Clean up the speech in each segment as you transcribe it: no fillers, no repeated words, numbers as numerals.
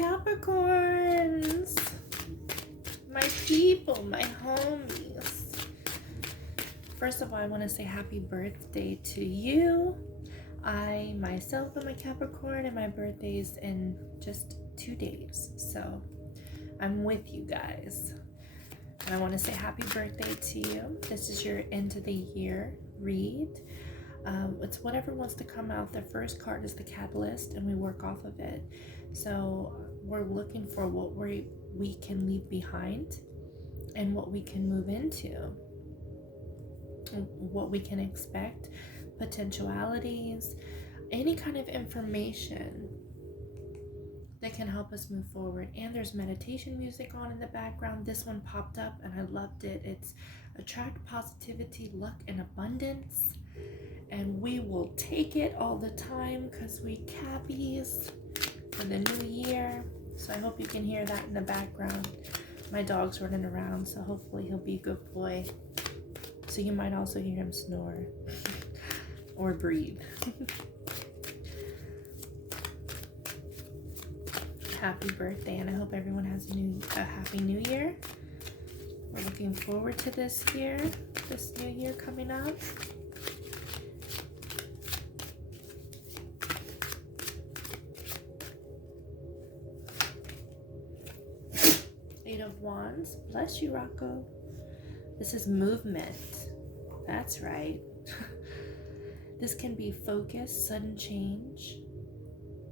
Capricorns, my people, my homies. First of all, I want to say happy birthday to you. I myself am a Capricorn and my birthday's in just 2 days. So I'm with you guys. And I want to say happy birthday to you. This is your end of the year read. It's whatever wants to come out. The first card is the catalyst and we work off of it. So we're looking for what we can leave behind and what we can move into, what we can expect, potentialities, any kind of information that can help us move forward. And there's meditation music on in the background. This one popped up and I loved it. It's attract positivity, luck, and abundance. And we will take it all the time because we Cappies for the new year. So I hope you can hear that in the background. My dog's running around, so hopefully he'll be a good boy. So you might also hear him snore or breathe. Happy birthday, and I hope everyone has a happy new year. We're looking forward to this new year coming up. Eight of Wands. Bless you, Rocco. This is movement. That's right. This can be focus, sudden change,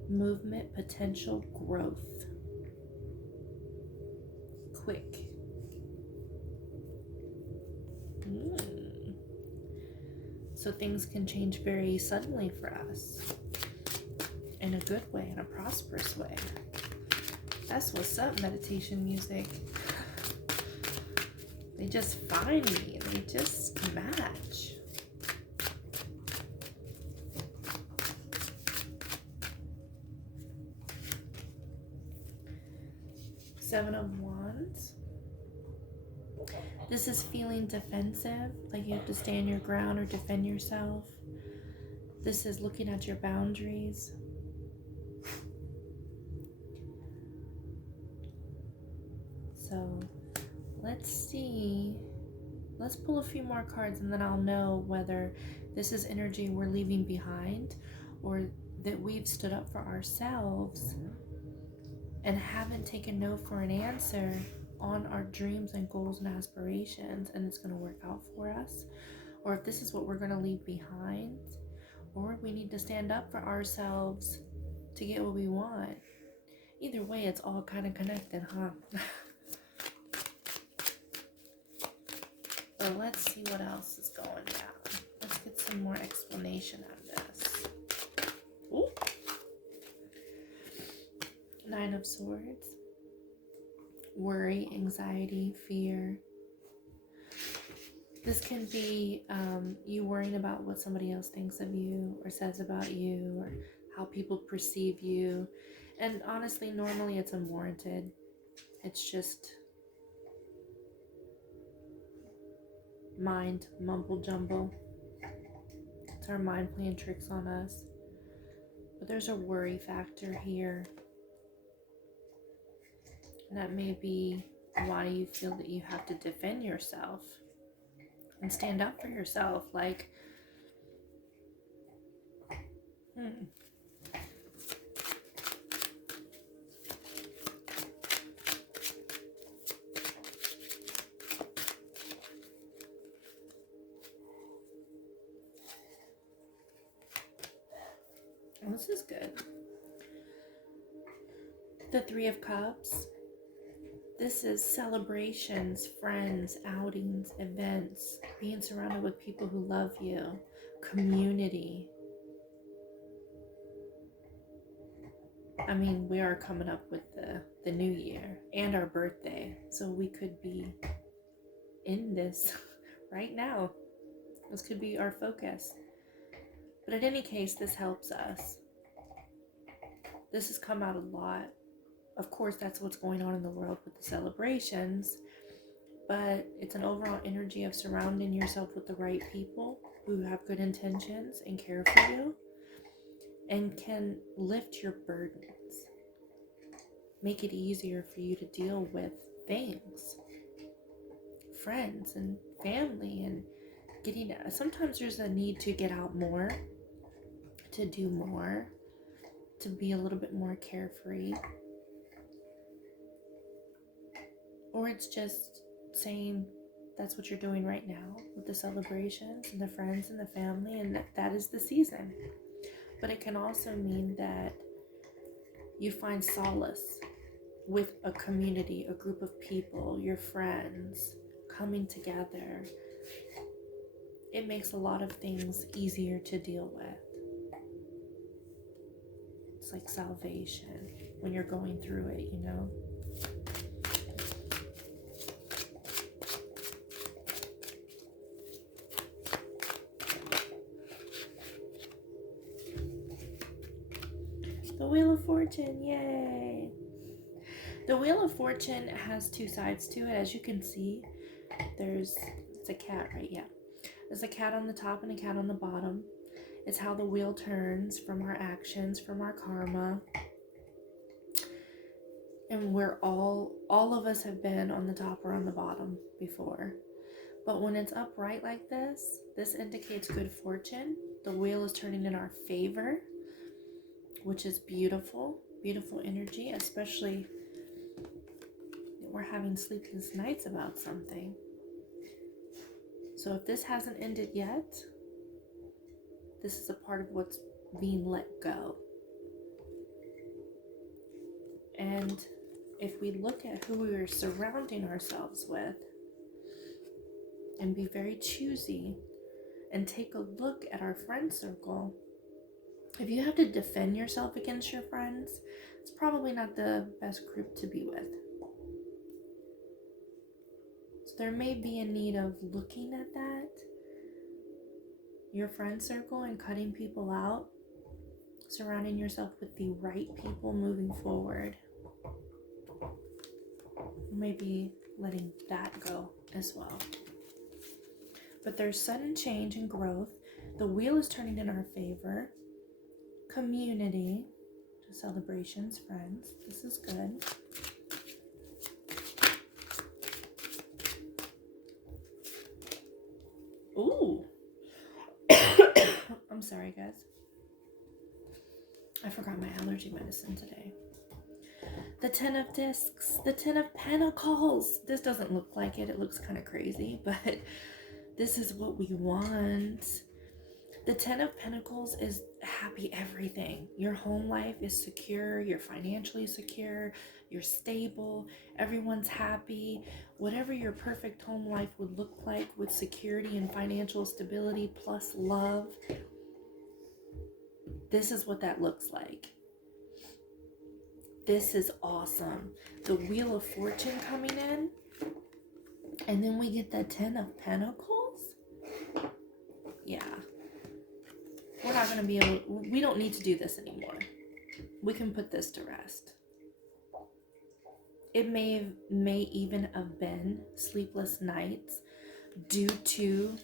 movement, potential, growth. Quick. So things can change very suddenly for us. In a good way, in a prosperous way. That's what's up, meditation music. They just find me. They just match. Seven of Wands. This is feeling defensive, like you have to stand your ground or defend yourself. This is looking at your boundaries. So let's see. Let's pull a few more cards and then I'll know whether this is energy we're leaving behind or that we've stood up for ourselves and haven't taken no for an answer on our dreams and goals and aspirations, and it's going to work out for us, or if this is what we're going to leave behind, or we need to stand up for ourselves to get what we want. Either way, it's all kind of connected, huh? But let's see what else is going down. Let's get some more explanation on this. Ooh. Nine of Swords. Worry, anxiety, fear. This can be you worrying about what somebody else thinks of you or says about you or how people perceive you. And honestly, normally it's unwarranted. It's just mind mumble jumble. It's our mind playing tricks on us. But there's a worry factor here. And that may be why you feel that you have to defend yourself and stand up for yourself. Like, Well, this is good. The Three of Cups. This is celebrations, friends, outings, events, being surrounded with people who love you, community. I mean, we are coming up with the new year and our birthday, so we could be in this right now. This could be our focus. But in any case, this helps us. This has come out a lot. Of course, that's what's going on in the world with the celebrations, but it's an overall energy of surrounding yourself with the right people who have good intentions and care for you and can lift your burdens. make it easier for you to deal with things, friends and family, and getting, sometimes there's a need to get out more, to do more, to be a little bit more carefree. Or it's just saying that's what you're doing right now with the celebrations and the friends and the family, and that is the season. But it can also mean that you find solace with a community, a group of people, your friends coming together. It makes a lot of things easier to deal with. It's like salvation when you're going through it, you know? The Wheel of Fortune, yay! The Wheel of Fortune has two sides to it. As you can see, it's a cat, right? Yeah. There's a cat on the top and a cat on the bottom. It's how the wheel turns from our actions, from our karma. And all of us have been on the top or on the bottom before. But when it's upright like this indicates good fortune. The wheel is turning in our favor, which is beautiful, beautiful energy, especially if we're having sleepless nights about something. So if this hasn't ended yet, this is a part of what's being let go. And if we look at who we are surrounding ourselves with and be very choosy and take a look at our friend circle, if you have to defend yourself against your friends, it's probably not the best group to be with. So there may be a need of looking at that, your friend circle, and cutting people out, surrounding yourself with the right people moving forward. Maybe letting that go as well. But there's sudden change and growth. The wheel is turning in our favor. Community, celebrations, friends. This is good. Ooh. I'm sorry, guys. I forgot my allergy medicine today. The 10 of Discs, the 10 of Pentacles. This doesn't look like it. It looks kind of crazy, but this is what we want. The 10 of Pentacles is happy everything. Your home life is secure. You're financially secure. You're stable. Everyone's happy. Whatever your perfect home life would look like with security and financial stability plus love, this is what that looks like. This is awesome. The Wheel of Fortune coming in. And then we get the 10 of Pentacles. Yeah. We're not going to be able, we don't need to do this anymore. We can put this to rest. It may even have been sleepless nights due to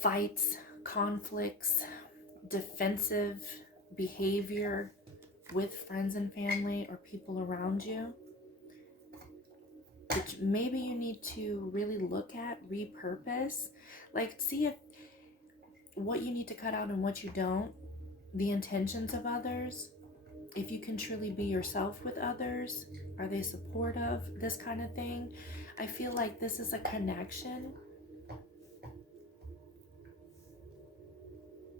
fights, conflicts, defensive behavior with friends and family or people around you, which maybe you need to really look at, repurpose, like see if what you need to cut out and what you don't, the intentions of others, if you can truly be yourself with others, are they supportive, this kind of thing. I feel like this is a connection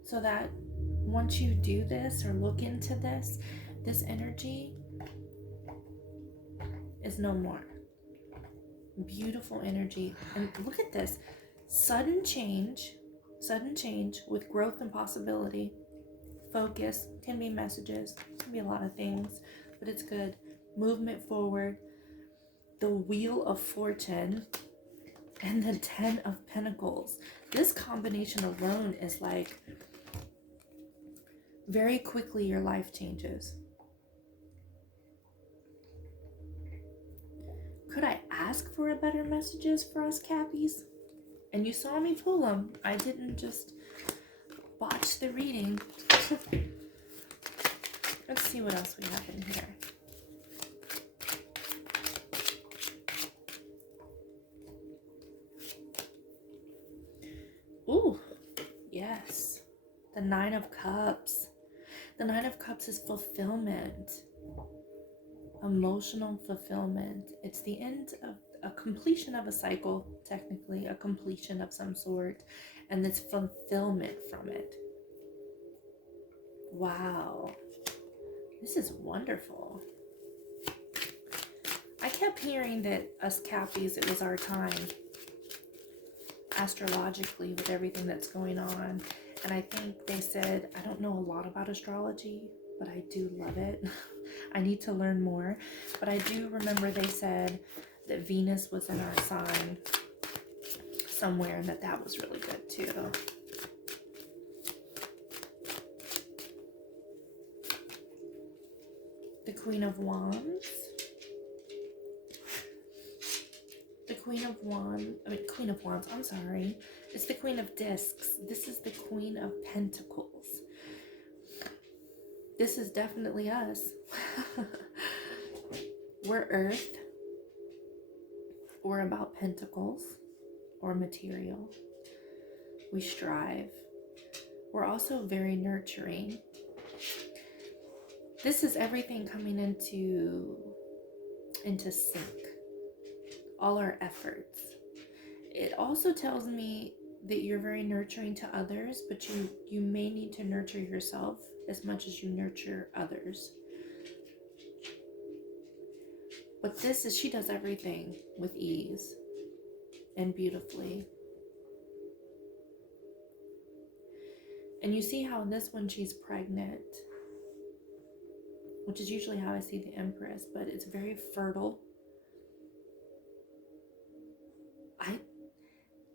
so that once you do this or look into this, this energy is no more. Beautiful energy. And look at this. Sudden change with growth and possibility. Focus, can be messages, can be a lot of things, but it's good. Movement forward. The Wheel of Fortune and the 10 of Pentacles. This combination alone is like very quickly your life changes. Could I ask for a better messages for us Cappies? And you saw me pull them. I didn't just botch the reading. Let's see what else we have in here. Ooh, yes. The Nine of Cups. The Nine of Cups is fulfillment. Emotional fulfillment. It's the end of a completion of a cycle, technically, a completion of some sort, and this fulfillment from it. Wow. This is wonderful. I kept hearing that us Cappies, it was our time. Astrologically, with everything that's going on. And I think they said, I don't know a lot about astrology, but I do love it. I need to learn more. But I do remember they said that Venus was in our sign somewhere, and that was really good too. The Queen of Wands. The Queen of Wands, I'm sorry. It's the Queen of Discs. This is the Queen of Pentacles. This is definitely us. We're Earth. We're about pentacles or material. We strive. We're also very nurturing. This is everything coming into sync. All our efforts. It also tells me that you're very nurturing to others, but you may need to nurture yourself as much as you nurture others. But this is, she does everything with ease and beautifully. And you see how in this one she's pregnant, which is usually how I see the Empress, but it's very fertile.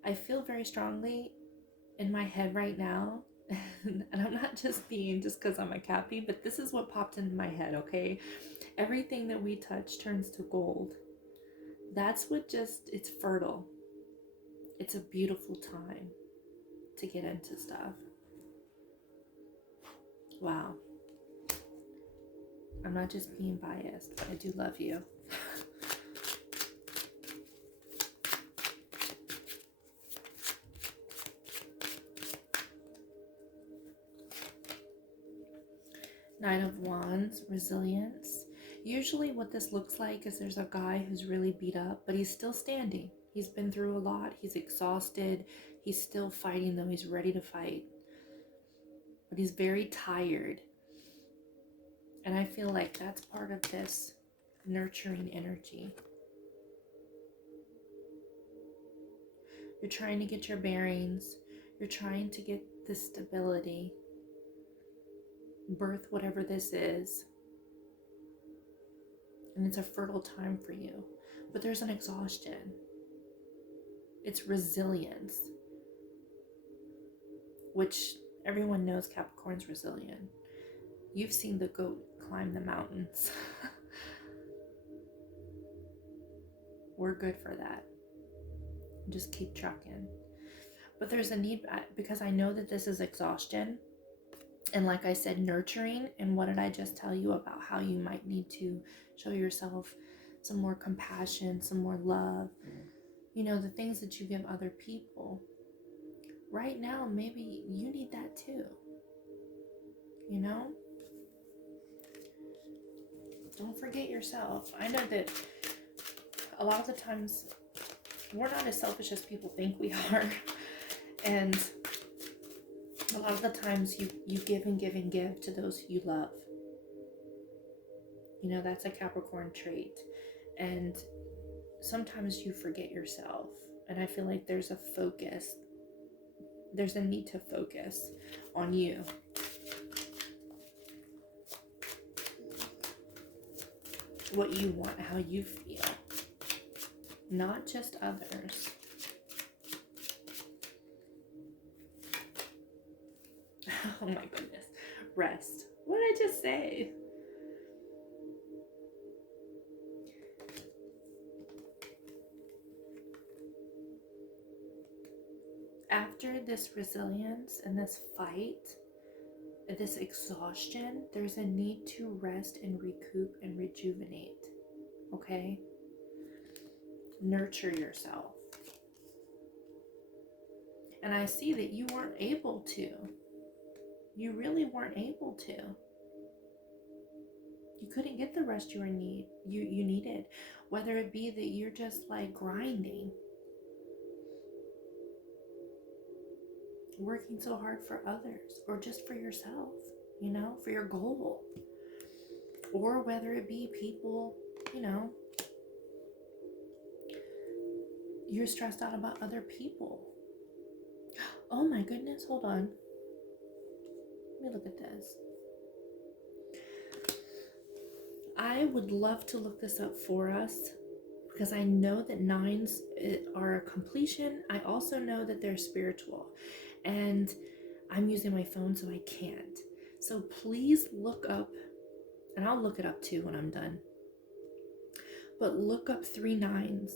I feel very strongly in my head right now, and I'm not just because I'm a Cappy, but this is what popped into my head, okay? Everything that we touch turns to gold. That's what it's fertile. It's a beautiful time to get into stuff. Wow. I'm not just being biased, but I do love you. Nine of Wands, resilience. Usually what this looks like is there's a guy who's really beat up, but he's still standing. He's been through a lot. He's exhausted. He's still fighting, though. He's ready to fight. But he's very tired. And I feel like that's part of this nurturing energy. You're trying to get your bearings. You're trying to get this stability. Birth whatever this is. And it's a fertile time for you. But there's an exhaustion. It's resilience. Which everyone knows Capricorn's resilient. You've seen the goat climb the mountains. We're good for that. Just keep trucking. But there's a need, because I know that this is exhaustion. And like I said, nurturing. And what did I just tell you about how you might need to show yourself some more compassion, some more love. You know, the things that you give other people. Right now, maybe you need that too. You know? Don't forget yourself. I know that a lot of the times we're not as selfish as people think we are. And a lot of the times you give and give and give to those you love. You know, that's a Capricorn trait. And sometimes you forget yourself. And I feel like there's a focus. There's a need to focus on you. What you want, how you feel. Not just others. Oh my goodness. Rest. What did I just say? After this resilience and this fight, this exhaustion, there's a need to rest and recoup and rejuvenate. Okay? Nurture yourself. And I see that you weren't able to. You really weren't able to. You couldn't get the rest you needed. Whether it be that you're just like grinding, working so hard for others, or just for yourself, for your goal. Or whether it be people, you're stressed out about other people. Oh my goodness, hold on. Let me look at this. I would love to look this up for us because I know that 9s are a completion. I also know that they're spiritual, and I'm using my phone so I can't. So please look up, and I'll look it up too when I'm done. But look up 3 9s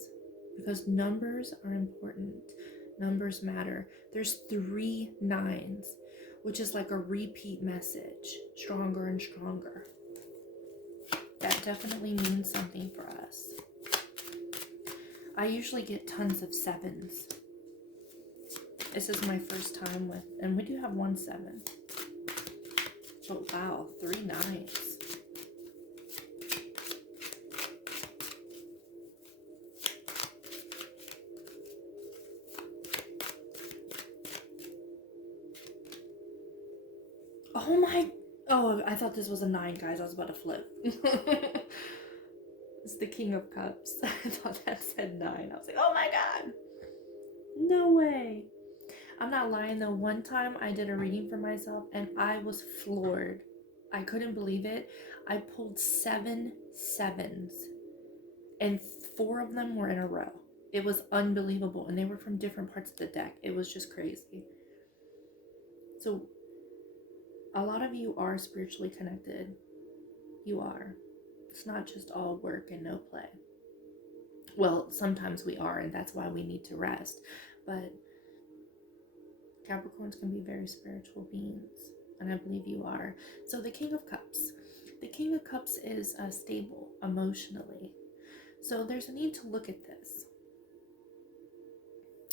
because numbers are important. Numbers matter. There's 3 9s, which is like a repeat message, stronger and stronger. That definitely means something for us. I usually get tons of 7s. This is my first time with, and we do have 1 7. But wow, 3 9s. Oh, I thought this was a 9, guys. I was about to flip. It's the King of Cups. I thought that said 9. I was like, oh my God. No way. I'm not lying though. One time I did a reading for myself and I was floored. I couldn't believe it. I pulled 7 7s and 4 of them were in a row. It was unbelievable. And they were from different parts of the deck. It was just crazy. So a lot of you are spiritually connected. You are. It's not just all work and no play. Well, sometimes we are, and that's why we need to rest. But Capricorns can be very spiritual beings, and I believe you are. So the King of Cups. The King of Cups is stable emotionally. So there's a need to look at this.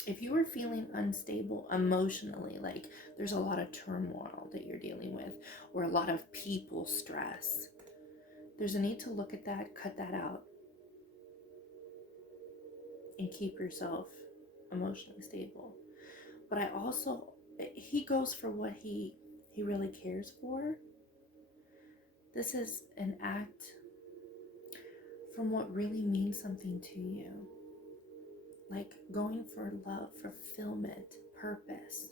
If you are feeling unstable emotionally, like there's a lot of turmoil that you're dealing with, or a lot of people stress, there's a need to look at that, cut that out, and keep yourself emotionally stable. But I also, he goes for what he really cares for. This is an act from what really means something to you. Like going for love, fulfillment, purpose.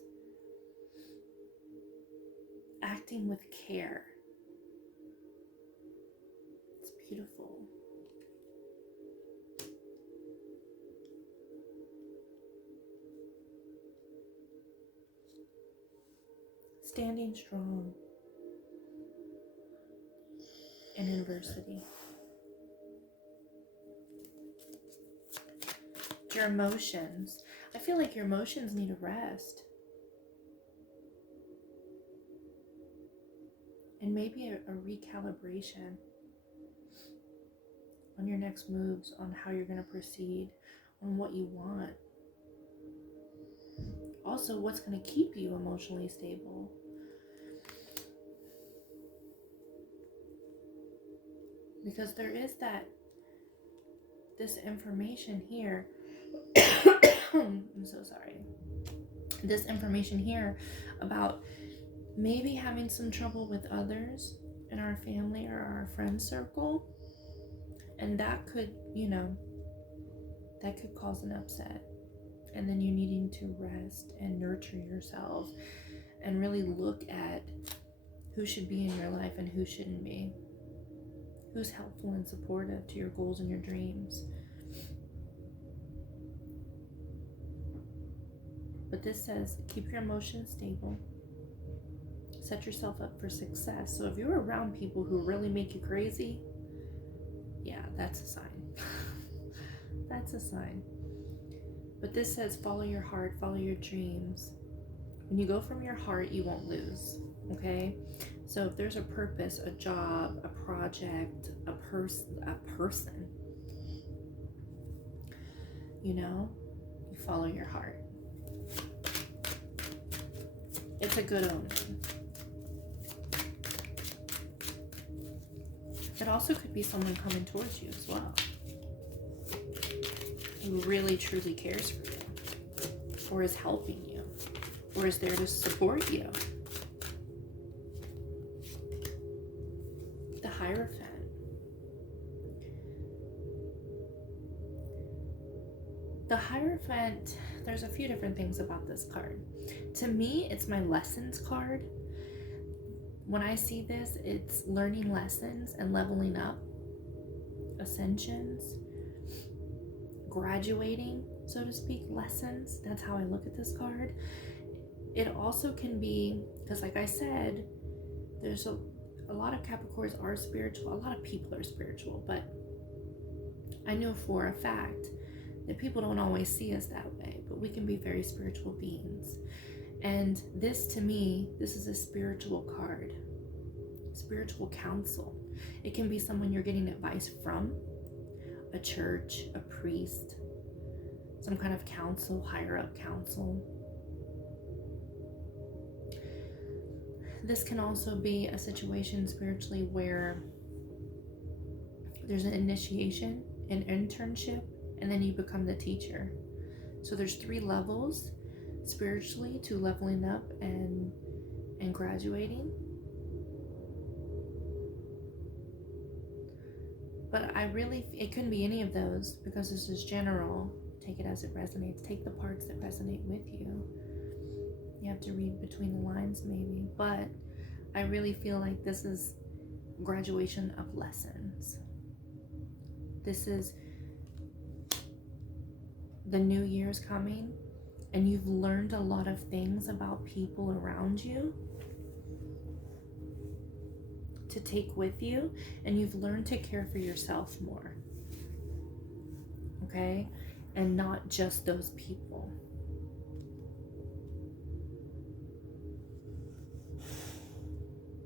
Acting with care. It's beautiful. Standing strong in adversity. Your emotions. I feel like your emotions need a rest. And maybe a recalibration on your next moves, on how you're going to proceed, on what you want. Also, what's going to keep you emotionally stable. Because there is this information here. I'm so sorry. This information here about maybe having some trouble with others in our family or our friend circle. And that could, that could cause an upset. And then you needing to rest and nurture yourself and really look at who should be in your life and who shouldn't be. Who's helpful and supportive to your goals and your dreams. But this says, keep your emotions stable. Set yourself up for success. So if you're around people who really make you crazy, yeah, that's a sign. That's a sign. But this says, follow your heart, follow your dreams. When you go from your heart, you won't lose, okay? So if there's a purpose, a job, a project, a person, you follow your heart. It's a good omen. It also could be someone coming towards you as well, who really truly cares for you, or is helping you, or is there to support you. The Hierophant. The Hierophant, there's a few different things about this card. To me, it's my lessons card. When I see this, it's learning lessons and leveling up, ascensions, graduating, so to speak, lessons. That's how I look at this card. It also can be, because like I said, there's a lot of Capricorns are spiritual. A lot of people are spiritual, but I know for a fact that people don't always see us that way, but we can be very spiritual beings. And this, to me, this is a spiritual card, spiritual counsel. It can be someone you're getting advice from, a church, a priest, some kind of counsel, higher up counsel. This can also be a situation spiritually where there's an initiation, an internship, and then you become the teacher. So there's 3 levels spiritually to leveling up and graduating. But it couldn't be any of those, because this is general. Take it as it resonates. Take the parts that resonate with you. You have to read between the lines maybe, but I really feel like this is graduation of lessons. This is the new year's coming, and you've learned a lot of things about people around you to take with you, and you've learned to care for yourself more, okay? And not just those people.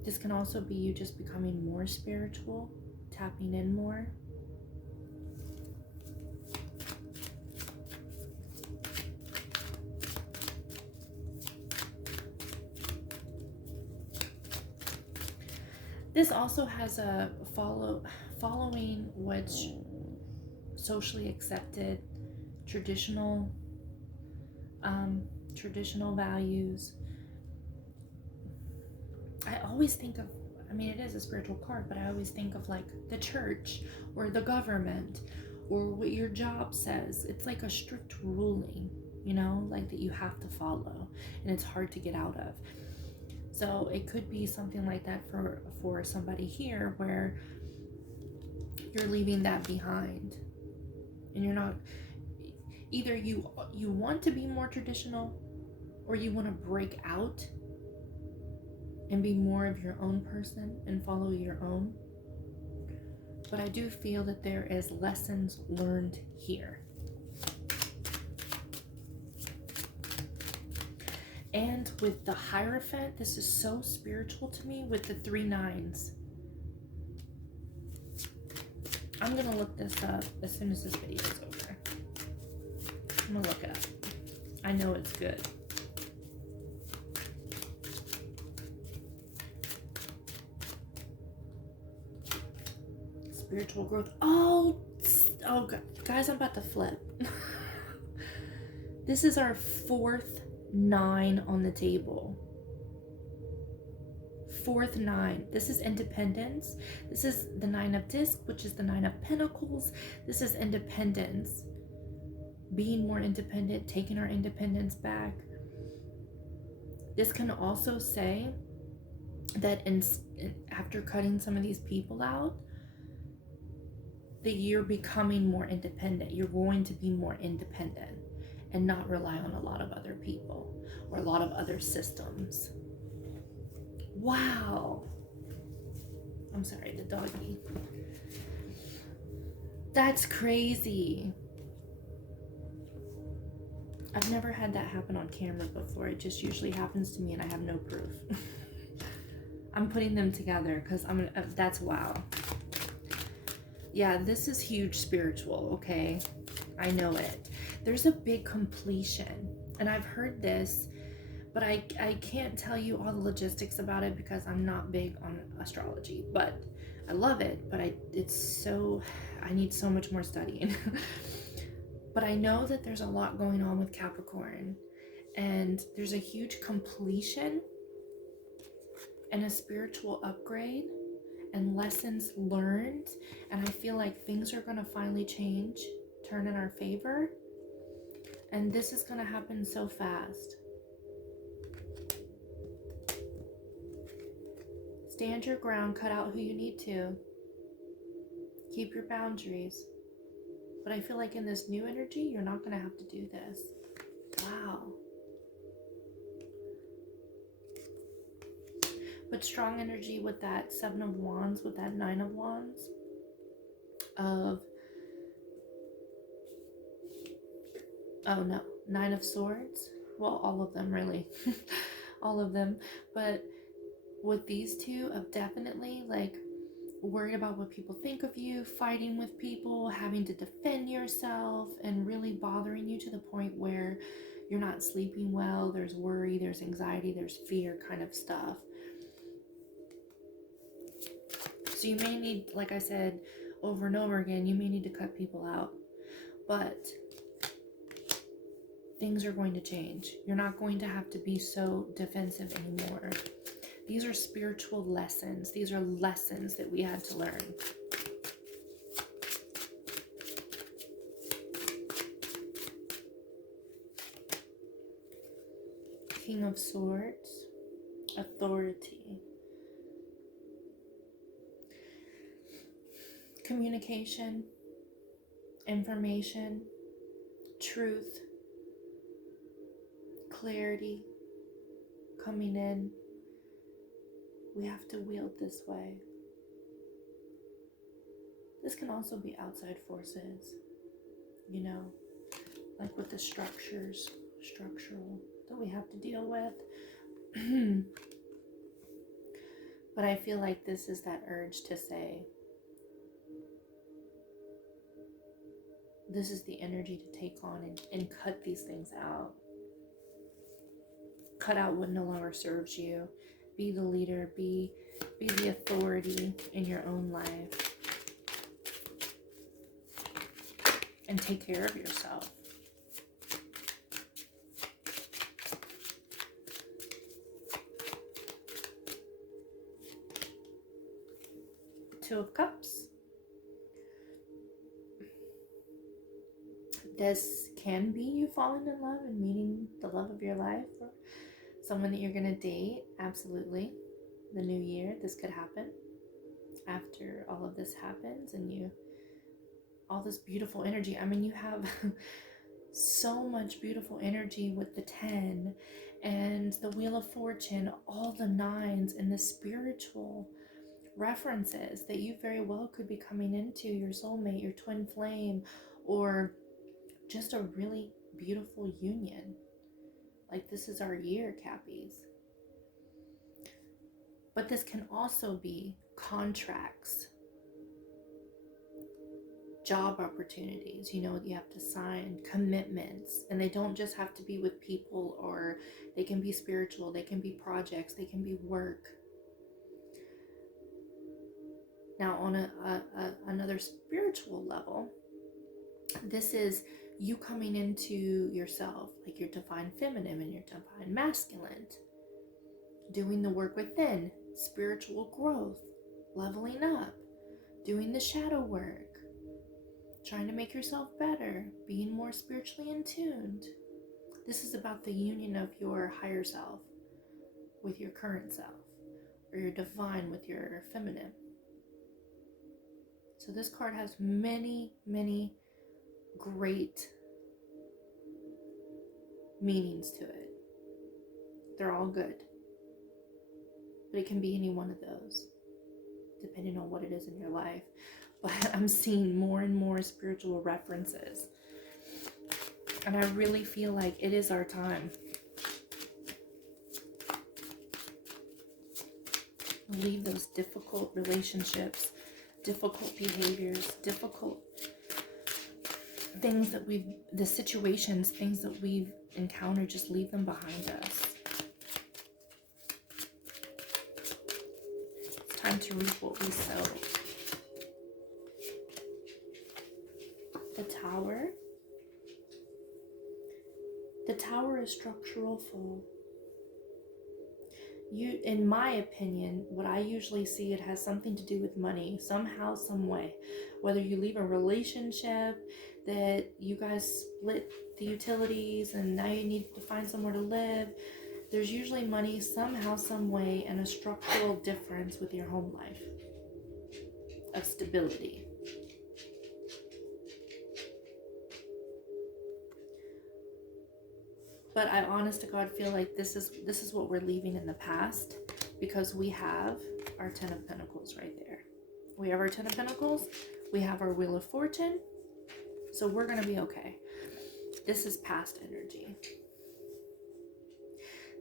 This can also be you just becoming more spiritual, tapping in more. This also has a following which socially accepted traditional values. I always think of, I mean, it is a spiritual card, but I always think of like the church or the government or what your job says. It's like a strict ruling, you know, like that you have to follow, and it's hard to get out of. So it could be something like that for somebody here, where you're leaving that behind, and you're not, either you want to be more traditional, or you want to break out and be more of your own person and follow your own. But I do feel that there is lessons learned here. And with the Hierophant, this is so spiritual to me with the 3 9s. I'm going to look this up as soon as this video is over. I'm going to look it up. I know it's good. Spiritual growth. Oh, God. Guys, I'm about to flip. This is our 4th 9 on the table. 4th 9. This is independence. This is the 9 of disc, which is the 9 of pentacles. This is independence. Being more independent, taking our independence back. This can also say that after cutting some of these people out, that you're becoming more independent. You're going to be more independent and not rely on a lot of other people or a lot of other systems. Wow. I'm sorry, the doggy. That's crazy. I've never had that happen on camera before. It just usually happens to me and I have no proof. I'm putting them together because that's wow. Yeah, this is huge spiritual, okay? I know it. There's a big completion, and I've heard this, but I can't tell you all the logistics about it because I'm not big on astrology, but I love it, but I need so much more studying. But I know that there's a lot going on with Capricorn, and there's a huge completion and a spiritual upgrade and lessons learned, and I feel like things are going to finally change, turn in our favor, and this is going to happen so fast. Stand your ground, cut out who you need to, keep your boundaries. But I feel like in this new energy, you're not going to have to do this. Wow. But strong energy with that 7 of Wands, with that 9 of Wands, of, 9 of Swords. Well, all of them really. All of them. But with these two, of definitely like worried about what people think of you, fighting with people, having to defend yourself, and really bothering you to the point where you're not sleeping well. There's worry, there's anxiety, there's fear kind of stuff. So you may need, like I said over and over again, you may need to cut people out. But things are going to change. You're not going to have to be so defensive anymore. These are spiritual lessons. These are lessons that we had to learn. King of Swords, authority. Communication, information, truth, clarity coming in. We have to wield this way. This can also be outside forces, you know, like with the structural that we have to deal with. But I feel like this is that urge to say, this is the energy to take on and cut these things out. Cut out what no longer serves you. Be the leader, be the authority in your own life. And take care of yourself. Two of Cups. This can be you falling in love and meeting the love of your life, or someone that you're going to date. Absolutely. The new year, this could happen. After all of this happens and all this beautiful energy. I mean, you have so much beautiful energy with the 10 and the Wheel of Fortune, all the 9s and the spiritual references that you very well could be coming into your soulmate, your twin flame, or just a really beautiful union. Like, this is our year, Cappies. But this can also be contracts, job opportunities, you know, you have to sign commitments, and they don't just have to be with people, or they can be spiritual, they can be projects, they can be work. Now, on another spiritual level, this is you coming into yourself, like your divine feminine and your divine masculine, doing the work within, spiritual growth, leveling up, doing the shadow work, trying to make yourself better, being more spiritually in tuned. This is about the union of your higher self with your current self, or your divine with your feminine. So this card has many, many great meanings to it. They're all good. But it can be any one of those, depending on what it is in your life. But I'm seeing more and more spiritual references. And I really feel like it is our time. Leave those difficult relationships, difficult behaviors, difficult things that the situations, things that we've encountered, just leave them behind us. going to reap what we sow. The Tower. The Tower is structural fall. In my opinion, what I usually see, it has something to do with money, somehow, some way. Whether you leave a relationship, that you guys split the utilities and now you need to find somewhere to live, there's usually money somehow, some way, and a structural difference with your home life of stability. But I honest to God feel like this is what we're leaving in the past, because we have our Ten of Pentacles right there. We have our Ten of Pentacles. We have our Wheel of Fortune. So we're going to be okay. This is past energy.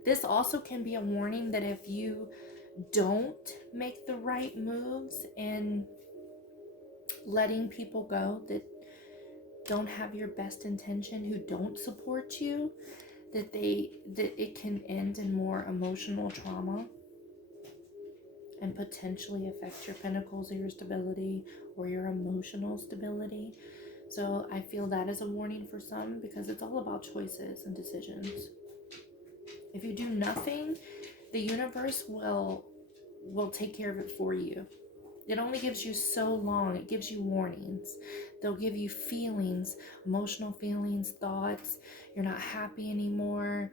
This also can be a warning that if you don't make the right moves in letting people go that don't have your best intention, who don't support you, that it can end in more emotional trauma and potentially affect your pentacles or your stability or your emotional stability. So I feel that is a warning for some, because it's all about choices and decisions. If you do nothing, the universe will take care of it for you. It only gives you so long. It gives you warnings. They'll give you feelings, emotional feelings, thoughts. You're not happy anymore.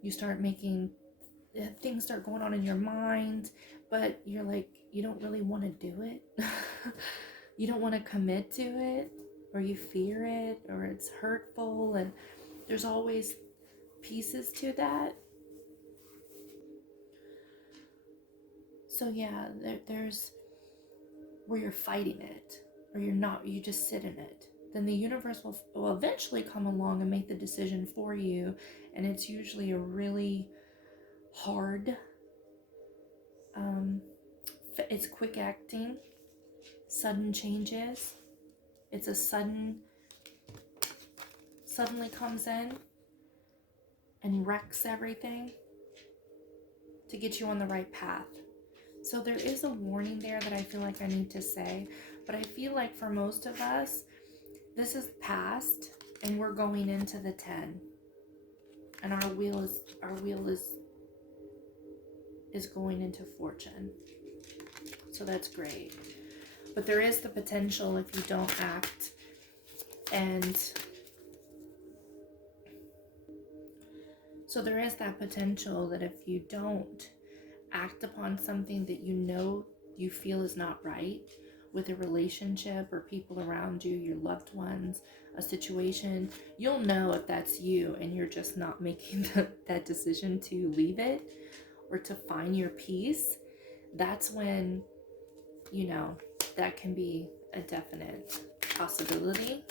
You start making, things start going on in your mind, but you're like, you don't really want to do it. You don't want to commit to it, or you fear it, or it's hurtful, and there's always pieces to that. So yeah, there's where you're fighting it, or you're not, you just sit in it. Then the universe will eventually come along and make the decision for you, and it's usually a really hard, it's quick acting, sudden changes. It's a suddenly comes in and wrecks everything to get you on the right path. So there is a warning there that I feel like I need to say, but I feel like for most of us, this is past and we're going into the 10, and our wheel is going into fortune. So that's great. But there is the potential, if you don't act, and so there is that potential that if you don't act upon something that you know you feel is not right with a relationship or people around you, your loved ones, a situation, you'll know if that's you and you're just not making that decision to leave it or to find your peace. That's when, you know, that can be a definite possibility.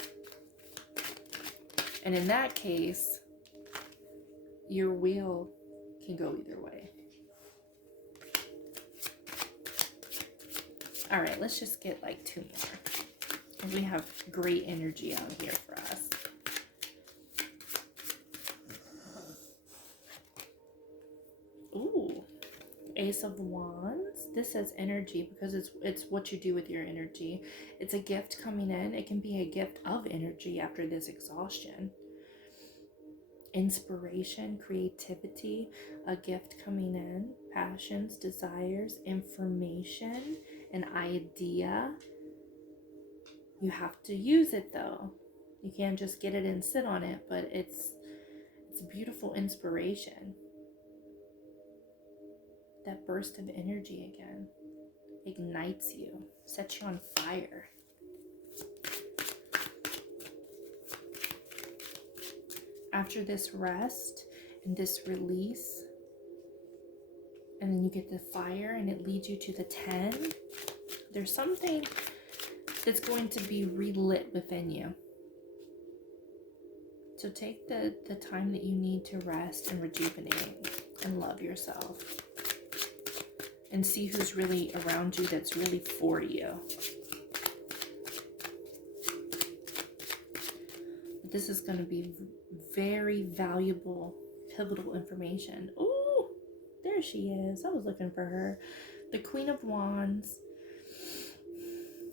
And in that case, your wheel can go either way. All right, let's just get like 2 more. We have great energy out here for us. Ooh, Ace of Wands. This says energy because it's what you do with your energy. It's a gift coming in. It can be a gift of energy after this exhaustion. Inspiration, creativity, a gift coming in, passions, desires, information, an idea. You have to use it though. You can't just get it and sit on it, but it's beautiful inspiration. That burst of energy again ignites you, sets you on fire. After this rest and this release, and then you get the fire and it leads you to the 10, there's something that's going to be relit within you. So take the time that you need to rest and rejuvenate and love yourself. And see who's really around you that's really for you. This is going to be very valuable, pivotal information. Ooh, there she is. I was looking for her. The Queen of Wands.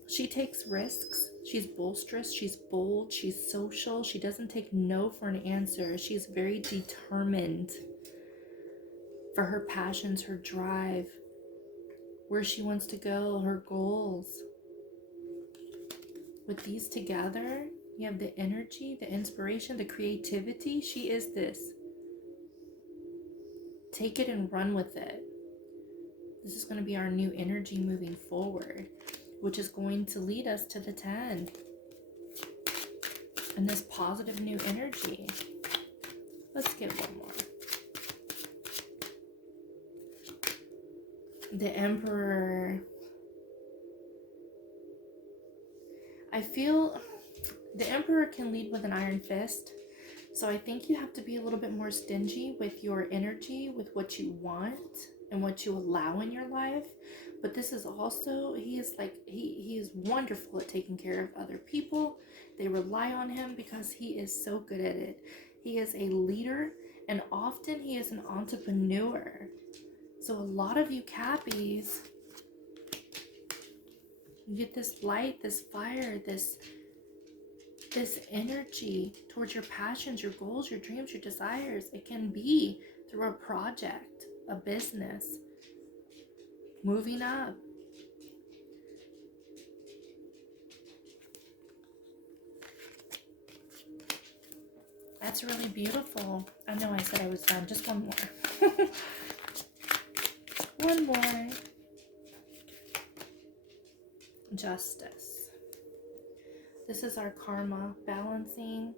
She takes risks. She's boisterous. She's bold. She's social. She doesn't take no for an answer. She's very determined for her passions, her drive, where she wants to go, her goals. With these together, you have the energy, the inspiration, the creativity. She is this. Take it and run with it. This is going to be our new energy moving forward, which is going to lead us to the 10. And this positive new energy. Let's get one more. The Emperor. I feel the Emperor can lead with an iron fist. So I think you have to be a little bit more stingy with your energy, with what you want and what you allow in your life. But this is also, he is wonderful at taking care of other people. They rely on him because he is so good at it. He is a leader, and often he is an entrepreneur. So a lot of you Cappies, you get this light, this fire, this energy towards your passions, your goals, your dreams, your desires. It can be through a project, a business, moving up. That's really beautiful. I know I said I was done. Just one more. One more. Justice. This is our karma, balancing,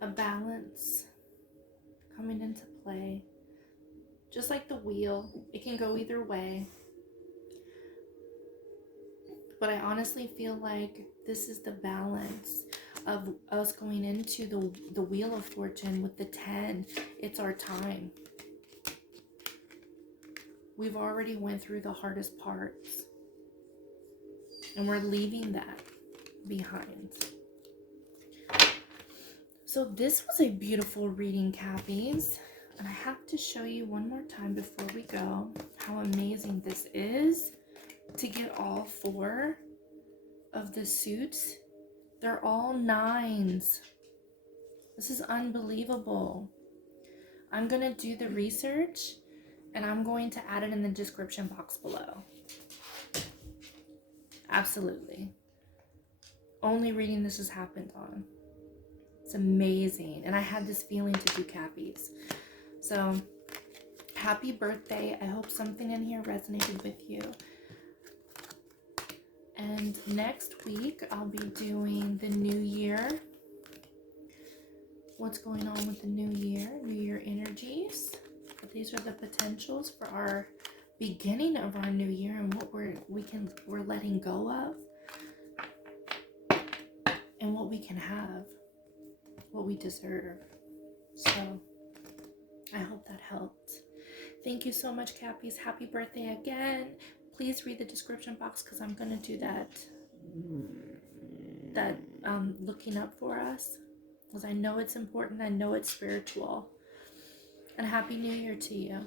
a balance coming into play. Just like the wheel, it can go either way. But I honestly feel like this is the balance of us going into the Wheel of Fortune with the 10. It's our time. We've already went through the hardest parts. And we're leaving that behind. So this was a beautiful reading, Cappies. And I have to show you one more time before we go how amazing this is to get all 4 of the suits. They're all 9s. This is unbelievable. I'm going to do the research and I'm going to add it in the description box below. Absolutely. Only reading this has happened on. It's amazing. And I had this feeling to do Cappies. So, happy birthday. I hope something in here resonated with you. And next week, I'll be doing the new year. What's going on with the new year energies. But these are the potentials for our beginning of our new year and what we're letting go of and what we can have, what we deserve. So I hope that helped. Thank you so much, Cappies. Happy birthday again. Please read the description box because I'm going to do that looking up for us because I know it's important. I know it's spiritual. And Happy New Year to you.